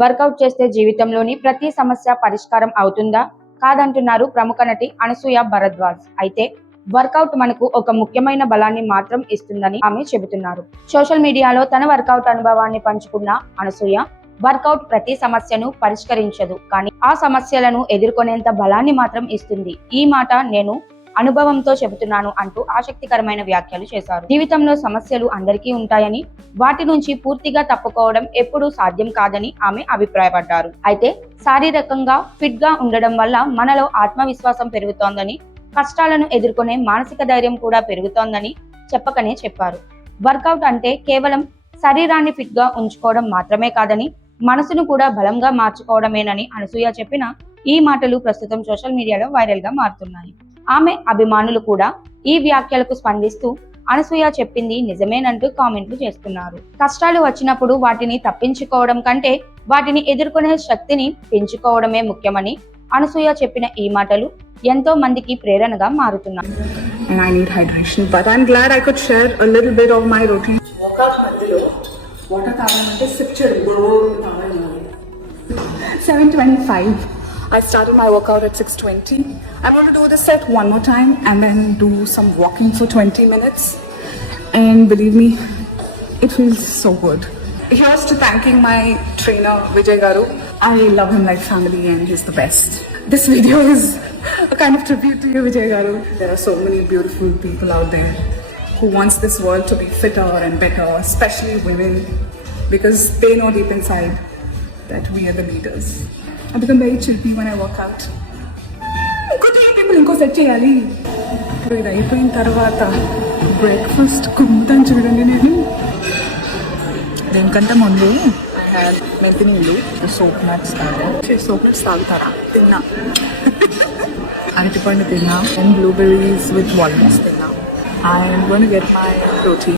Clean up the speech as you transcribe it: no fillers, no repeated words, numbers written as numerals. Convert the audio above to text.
Work out చేస్తే జీవితంలోని ప్రతి సమస్య పరిష్కారం అవుతుందా? కాదంటున్నారు ప్రముఖ నటి అనసూయ భరద్వాజ్. అయితే వర్కౌట్ మనకు ఒక ముఖ్యమైన బలాన్ని మాత్రం ఇస్తుందని ఆమె చెబుతున్నారు. సోషల్ మీడియాలో తన వర్కౌట్ అనుభవాన్ని పంచుకున్న అనసూయ, వర్కౌట్ ప్రతి సమస్యను పరిష్కరించదు, కానీ ఆ సమస్యలను ఎదుర్కొనేంత బలాన్ని మాత్రం ఇస్తుంది. ఈ మాట నేను అనుభవంతో చెబుతున్నాను అంటూ ఆసక్తికరమైన వ్యాఖ్యలు చేశారు. జీవితంలో సమస్యలు అందరికీ ఉంటాయని, వాటి నుంచి పూర్తిగా తప్పుకోవడం ఎప్పుడూ సాధ్యం కాదని ఆమె అభిప్రాయపడ్డారు. అయితే శారీరకంగా ఫిట్ గా ఉండడం వల్ల మనలో ఆత్మవిశ్వాసం పెరుగుతోందని, కష్టాలను ఎదుర్కొనే మానసిక ధైర్యం కూడా పెరుగుతోందని చెప్పకనే చెప్పారు. వర్కౌట్ అంటే కేవలం శరీరాన్ని ఫిట్ గా ఉంచుకోవడం మాత్రమే కాదని, మనసును కూడా బలంగా మార్చుకోవడమేనని అనసూయ చెప్పిన ఈ మాటలు ప్రస్తుతం సోషల్ మీడియాలో వైరల్ గా మారుతున్నాయి. ఆమె అభిమానులు కూడా ఈ వ్యాఖ్యలకు స్పందిస్తూ అనసూయ చెప్పింది నిజమేనంటూ కామెంట్లు చేస్తున్నారు. కష్టాలు వచ్చినప్పుడు వాటిని తప్పించుకోవడం కంటే వాటిని ఎదుర్కొనే శక్తిని పెంచుకోవడమే ముఖ్యమని అనసూయ చెప్పిన ఈ మాటలు ఎంతో మందికి ప్రేరణగా మారుతున్నాయి. And I need hydration, but I'm glad I could share a little bit of my routine. Workout మధ్యలో వాటర్ తాగాలంటే సిప్ చేయడం గోరు తాగాలి. 7:25 I started my workout at 6:20. I'm going to do this set one more time and then do some walking for 20 minutes. And believe me, it feels so good. Here's to thanking my trainer Vijay Garu. I love him like family and he's the best. This video is a kind of tribute to you, Vijay Garu. There are so many beautiful people out there who wants this world to be fitter and better, especially women, because they know deep inside that we are the leaders. I become very chirpy when I work out. Good people ఇంకో set చేయాలి. ఇప్పుడు ఇది అయిపోయిన తర్వాత breakfast కుమ్ముతాను చూడండి. నేను దీనికంటే ముందు ఐ హ్యాడ్ మెంతి నీళ్ళు, సోప్ నట్స్ తాగుతారా తిన్నా, అరటిపండు తిన్నా, అండ్ బ్లూబెర్రీస్ విత్ వాల్నట్స్ తిన్నా. I'm going to get my protein.